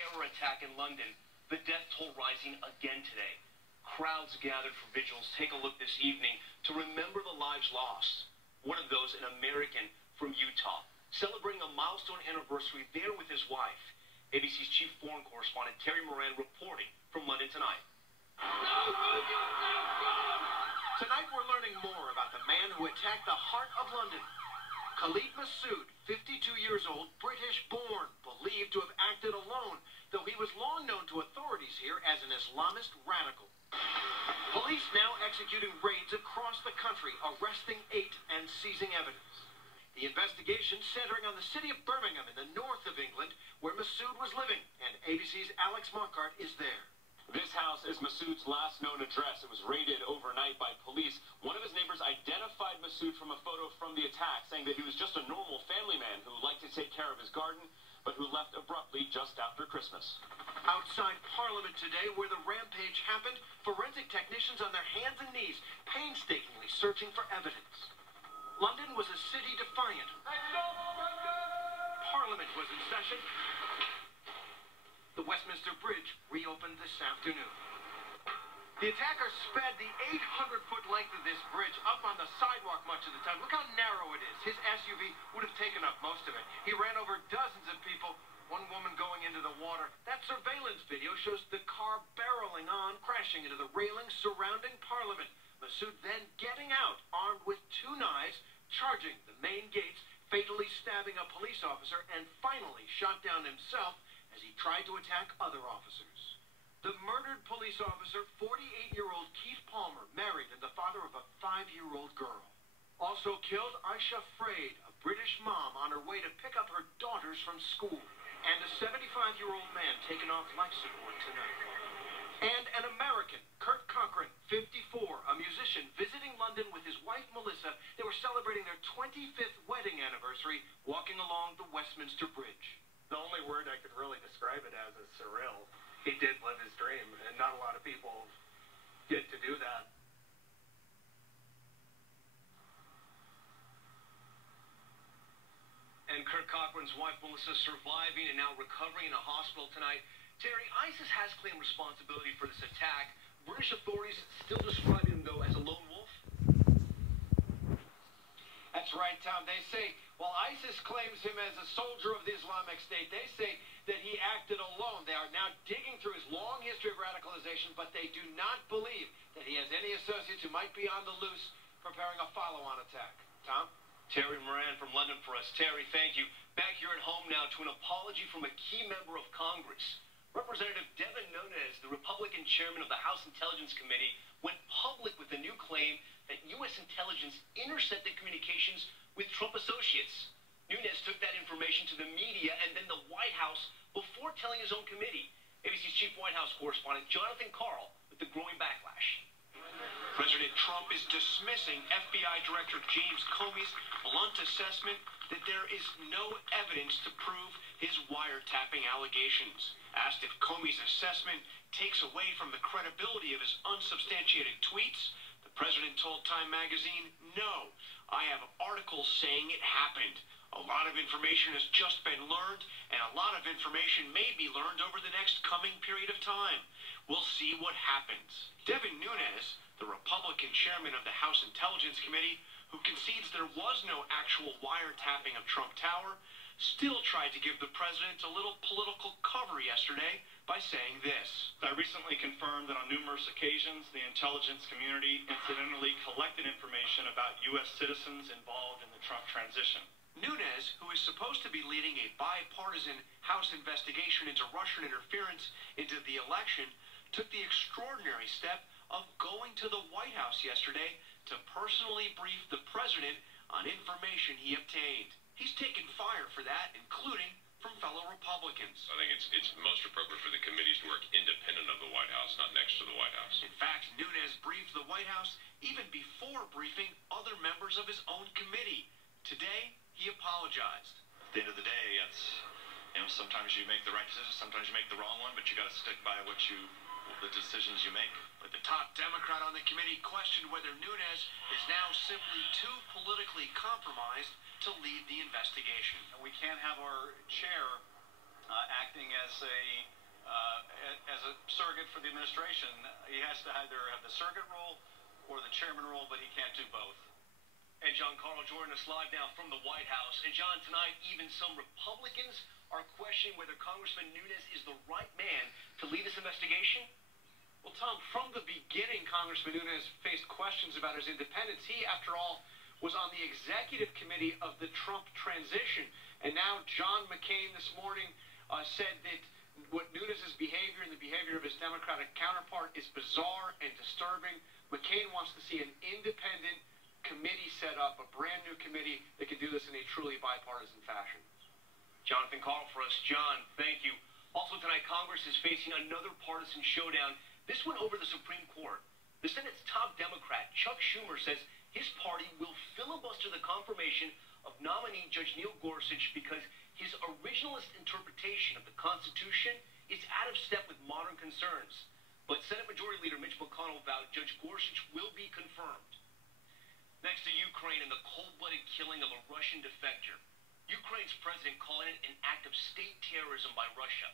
terror attack in London, the death toll rising again today. Crowds gathered for vigils. Take a look this evening to remember the lives lost. One of those, an American from Utah, celebrating a milestone anniversary there with his wife. ABC's chief foreign correspondent Terry Moran reporting from London tonight. Tonight we're learning more about the man who attacked the heart of London. Khalid Masood, 52 years old, British-born, believed to have acted alone, though he was long known to authorities here as an Islamist radical. Police now executing raids across the country, arresting 8 and seizing evidence. The investigation centering on the city of Birmingham in the north of England, where Masood was living, and ABC's Alex Marquardt is there. This house is Masood's last known address. It was raided overnight by police. One of his neighbors identified Masood from a photo from the attack, saying that he was just a normal family man who liked to take care of his garden, but who left abruptly just after Christmas. Outside Parliament today, where the rampage happened, forensic technicians on their hands and knees, painstakingly searching for evidence. London was a city defiant. Parliament was in session. The Westminster Bridge reopened this afternoon. The attacker sped the 800-foot length of this bridge up on the sidewalk much of the time. Look how narrow it is. His SUV would have taken up most of it. He ran over dozens of people, one woman going into the water. That surveillance video shows the car barreling on, crashing into the railings surrounding Parliament. Masood then getting out, armed with 2 knives, charging the main gates, fatally stabbing a police officer, and finally shot down himself as he tried to attack other officers. The murdered police officer, 48-year-old Keith Palmer, married and the father of a 5-year-old girl. Also killed, Aisha Fraid, a British mom on her way to pick up her daughters from school. And a 75-year-old man taken off life support tonight. And an American, Kurt Cochran, 54, a musician, visiting London with his wife Melissa. They were celebrating their 25th wedding anniversary, walking along the Westminster Bridge. The only word I could really describe it as is surreal. He did live his dream, and not a lot of people get to do that. And Kurt Cochran's wife, Melissa, surviving and now recovering in a hospital tonight. Terry, ISIS has claimed responsibility for this attack. British authorities still describing him, though, as a lone wolf. That's right, Tom. They say, while ISIS claims him as a soldier of the Islamic State, they say that he acted alone. They are now digging through his long history of radicalization, but they do not believe that he has any associates who might be on the loose preparing a follow-on attack. Tom? Terry Moran from London for us. Terry, thank you. Back here at home now to an apology from a key member of Congress. Representative Devin Nunes, the Republican chairman of the House Intelligence Committee, went public with a new claim that U.S. intelligence intercepted communications with Trump associates. Nunes took that information to the media and then the White House before telling his own committee. ABC's chief White House correspondent Jonathan Karl with the growing backlash. President Trump is dismissing FBI Director James Comey's blunt assessment that there is no evidence to prove his wiretapping allegations. Asked if Comey's assessment takes away from the credibility of his unsubstantiated tweets, the president told Time magazine, "No, I have articles saying it happened. A lot of information has just been learned, and a lot of information may be learned over the next coming period of time. We'll see what happens." Devin Nunes, the Republican chairman of the House Intelligence Committee, who concedes there was no actual wiretapping of Trump Tower, still tried to give the president a little political cover yesterday by saying this. I recently confirmed that on numerous occasions, the intelligence community incidentally collected information about U.S. citizens involved in the Trump transition. Nunes, who is supposed to be leading a bipartisan House investigation into Russian interference into the election, took the extraordinary step of going to the White House yesterday to personally brief the president on information he obtained. He's taken fire for that, including from fellow Republicans. I think it's most appropriate for the committees to work independent of the White House, not next to the White House. In fact, Nunes briefed the White House even before briefing other members of his own committee. Today, he apologized. At the end of the day, sometimes you make the right decision, sometimes you make the wrong one, but you got to stick by the decisions you make. But the top Democrat on the committee questioned whether Nunes is now simply too politically compromised to lead the investigation. We can't have our chair acting as a surrogate for the administration. He has to either have the surrogate role or the chairman role, but he can't do both. And John Carl joining us live now from the White House. And John, tonight, even some Republicans are questioning whether Congressman Nunes is the right man to lead this investigation. Well, Tom, from the beginning, Congressman Nunes faced questions about his independence. He, after all, was on the executive committee of the Trump transition. And now John McCain this morning said that what Nunes' behavior and the behavior of his Democratic counterpart is bizarre and disturbing. McCain wants to see an independent committee set up, a brand new committee that can do this in a truly bipartisan fashion. Jonathan Carl for us. John, thank you. Also tonight, Congress is facing another partisan showdown. This one over the Supreme Court. The Senate's top Democrat, Chuck Schumer, says his party will filibuster the confirmation of nominee Judge Neil Gorsuch because his originalist interpretation of the Constitution is out of step with modern concerns. But Senate Majority Leader Mitch McConnell vowed Judge Gorsuch will be confirmed. Next to Ukraine and the cold-blooded killing of a Russian defector. Ukraine's president calling it an act of state terrorism by Russia.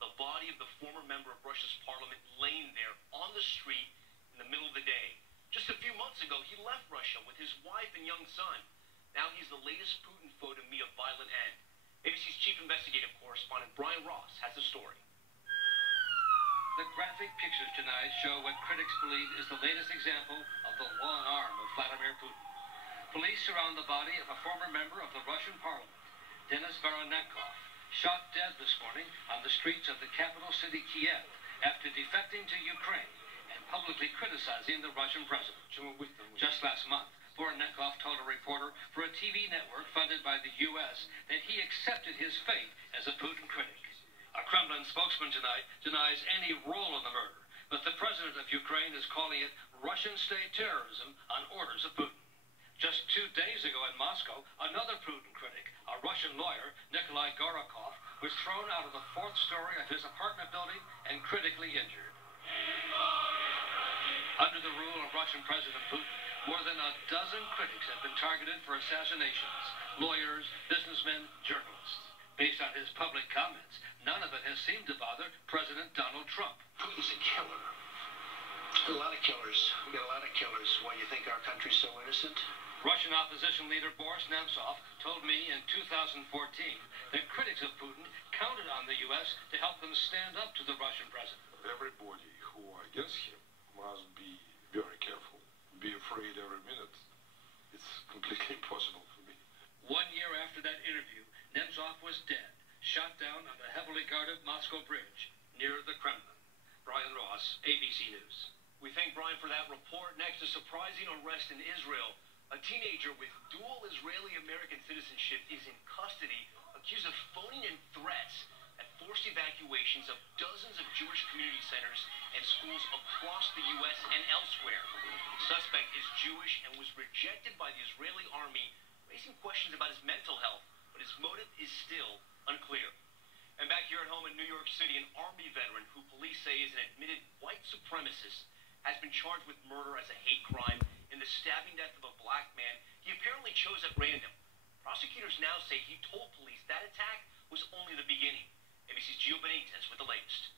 The body of the former member of Russia's parliament laying there on the street in the middle of the day. Just a few months ago, he left Russia with his wife and young son. Now he's the latest Putin foe to meet a violent end. ABC's chief investigative correspondent Brian Ross has the story. The graphic pictures tonight show what critics believe is the latest example of the long arm of Vladimir Putin. Police surround the body of a former member of the Russian parliament, Denis Voronenkov, shot dead this morning on the streets of the capital city Kiev after defecting to Ukraine and publicly criticizing the Russian president. Just last month, Voronenkov told a reporter for a TV network funded by the U.S. that he accepted his fate as a Putin critic. A Kremlin spokesman tonight denies any role in the murder, but the president of Ukraine is calling it Russian state terrorism on orders of Putin. Just 2 days ago in Moscow, another Putin critic, a Russian lawyer, Nikolai Gorakov, was thrown out of the 4th story of his apartment building and critically injured. Under the rule of Russian President Putin, more than a dozen critics have been targeted for assassinations. Lawyers, businessmen, journalists. Based on his public comments, none of it has seemed to bother President Donald Trump. Putin's a killer. A lot of killers. We got a lot of killers. Why you think our country's so innocent? Russian opposition leader Boris Nemtsov told me in 2014 that critics of Putin counted on the U.S. to help them stand up to the Russian president. Everybody who are against him must be very careful, be afraid every minute. It's completely impossible for me. 1 year after that interview, Nemtsov was dead, shot down on the heavily guarded Moscow Bridge near the Kremlin. Brian Ross, ABC News. We thank Brian for that report. Next, a surprising arrest in Israel. A teenager with dual Israeli-American citizenship is in custody, accused of phoning in threats at forced evacuations of dozens of Jewish community centers and schools across the U.S. and elsewhere. The suspect is Jewish and was rejected by the Israeli army, raising questions about his mental health, but his motive is still unclear. And back here at home in New York City, an Army veteran who police say is an admitted white supremacist has been charged with murder as a hate crime in the stabbing death of a black man he apparently chose at random. Prosecutors now say he told police that attack was only the beginning. ABC's Gio Benitez with the latest.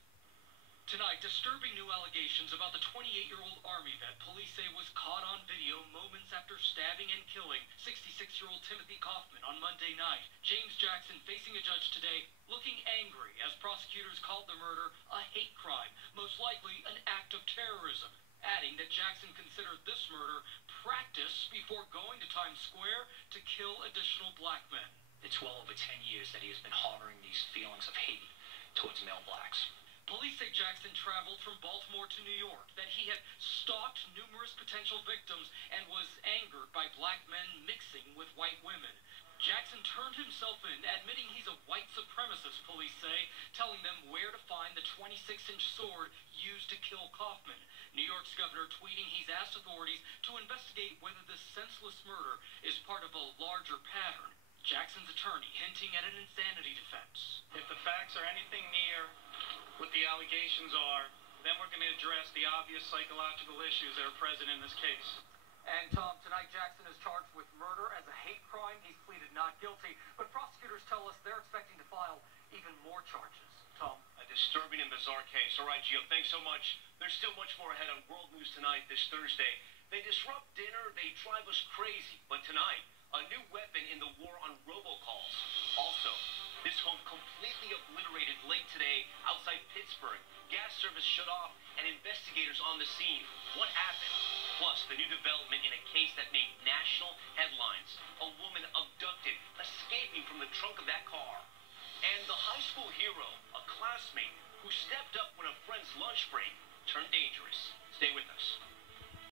Tonight, disturbing new allegations about the 28-year-old Army vet police say was caught on video moments after stabbing and killing 66-year-old Timothy Kaufman on Monday night. James Jackson facing a judge today, looking angry as prosecutors called the murder a hate crime, most likely an act of terrorism, adding that Jackson considered this murder practice before going to Times Square to kill additional black men. It's well over 10 years that he has been harboring these feelings of hate towards male blacks. Police say Jackson traveled from Baltimore to New York, that he had stalked numerous potential victims and was angered by black men mixing with white women. Jackson turned himself in, admitting he's a white supremacist, police say, telling them where to find the 26-inch sword used to kill Kaufman. New York's governor tweeting he's asked authorities to investigate whether this senseless murder is part of a larger pattern. Jackson's attorney hinting at an insanity defense. If the facts are anything near what the allegations are, then we're going to address the obvious psychological issues that are present in this case. And Tom, tonight Jackson is charged with murder as a hate crime. He's pleaded not guilty, but prosecutors tell us they're expecting to file even more charges. Tom? A disturbing and bizarre case. All right, Gio, thanks so much. There's still much more ahead on World News Tonight this Thursday. They disrupt dinner, they drive us crazy. But tonight, a new weapon in the war on robocalls. Also, this home completely obliterated late today outside Pittsburgh. Gas service shut off and investigators on the scene. What happened? Plus, the new development in a case that made national headlines. A woman abducted, escaping from the trunk of that car. And the high school hero, a classmate who stepped up when a friend's lunch break turned dangerous. Stay with us.